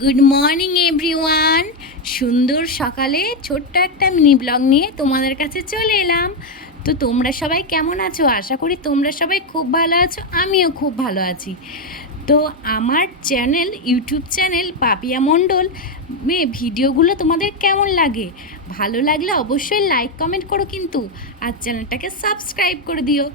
Good morning everyone. সুন্দর সকালে ছোট্ট একটা মিনি ব্লগ নিয়ে তোমাদের কাছে চলে এলাম। তো তোমরা সবাই কেমন আছো? আশা করি তোমরা সবাই খুব ভালো আছো, আমিও খুব ভালো আছি। তো আমার চ্যানেল, ইউটিউব চ্যানেল পাপিয়া মণ্ডল ভিডিওগুলো তোমাদের কেমন লাগে? ভালো লাগলে অবশ্যই লাইক কমেন্ট করো কিন্তু, আর চ্যানেলটাকে সাবস্ক্রাইব করে দিও।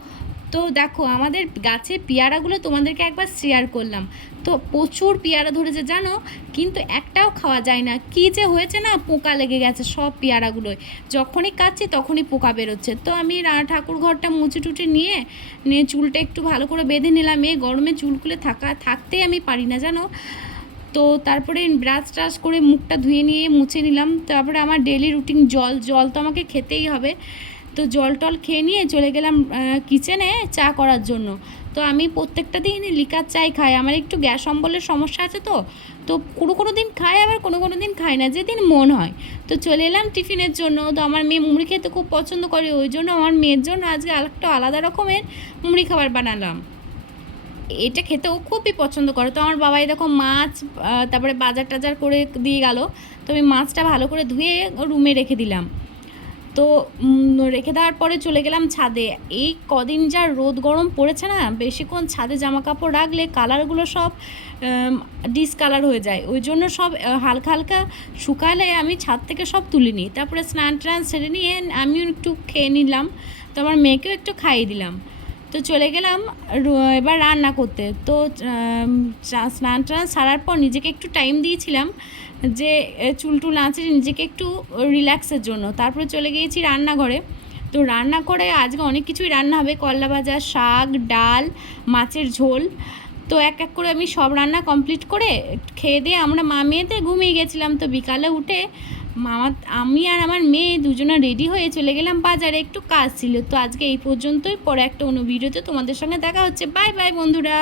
তো দেখো আমাদের গাছে পেয়ারাগুলো তোমাদেরকে একবার শেয়ার করলাম। তো প্রচুর পেয়ারা ধরেছে জানো, কিন্তু একটাও খাওয়া যায় না। কী যে হয়েছে না, পোকা লেগে গেছে সব পেয়ারাগুলোয়। যখনই কাটছি তখনই পোকা বেরোচ্ছে। তো আমি ঠাকুর ঘরটা মুছে টুটে নিয়ে চুলটা একটু ভালো করে বেঁধে নিলাম। গরমে চুল খুলে থাকতেই আমি পারি না জানো। তো তারপরে ব্রাশ ট্রাশ করে মুখটা ধুয়ে নিয়ে মুছে নিলাম। তারপরে আমার ডেলি রুটিন জল তো আমাকে খেতেই হবে। তো জল টল খেয়ে নিয়ে চলে গেলাম কিচেনে চা করার জন্য। তো আমি প্রত্যেকটা দিন লিকার চাই খাই, আমার একটু গ্যাস অম্বলের সমস্যা আছে। তো কোনো দিন খাই, আবার কোনো দিন খাই না, যেদিন মন হয়। তো চলে এলাম টিফিনের জন্য। তো আমার মেয়ে মুড়ি খেতে খুব পছন্দ করে, ওই জন্য আমার মেয়ের জন্য আজকে আরেকটা আলাদা রকমের মুড়ি খাবার বানালাম। এটা খেতেও খুবই পছন্দ করে। তো আমার বাবাই দেখো মাছ তারপরে বাজার টাজার করে দিয়ে গেল। তো আমি মাছটা ভালো করে ধুয়ে রুমে রেখে দিলাম। তো রেখে দেওয়ার পরে চলে গেলাম ছাদে। এই কদিন যা রোদ গরম পড়েছে না, বেশিক্ষণ ছাদে জামা কাপড় রাখলে কালারগুলো সব ডিসকালার হয়ে যায়। ওই জন্য সব হালকা হালকা শুকালে আমি ছাদ থেকে সব তুলে নিই। তারপরে স্নান টান সেরে নিয়ে আমিও একটু খেয়ে নিলাম। তো আমার মেয়েকেও একটু খাইয়ে দিলাম। তো চলে গেলাম এবার রান্না করতে। তো স্নান টান সারার পর নিজেকে একটু টাইম দিয়েছিলাম যে চুল টুল আঁচড়ে নিজেকে একটু রিল্যাক্সের জন্য। তারপরে চলে গিয়েছি রান্নাঘরে। তো রান্না করে আজকে অনেক কিছুই রান্না হবে, করলা ভাজা, শাক, ডাল, মাছের ঝোল। তো এক এক করে আমি সব রান্না কমপ্লিট করে খেয়ে দিয়ে আমরা মা মেয়েতে ঘুমিয়ে গেছিলাম। তো বিকালে উঠে আমি আর আমার মেয়ে দুজনে রেডি হয়ে চলে গেলাম বাজারে, একটু কাজ ছিল। তো আজকে এই পর্যন্তই, পরে একটা অন্য ভিডিওতে তোমাদের সঙ্গে দেখা হচ্ছে। বাই বাই বন্ধুরা।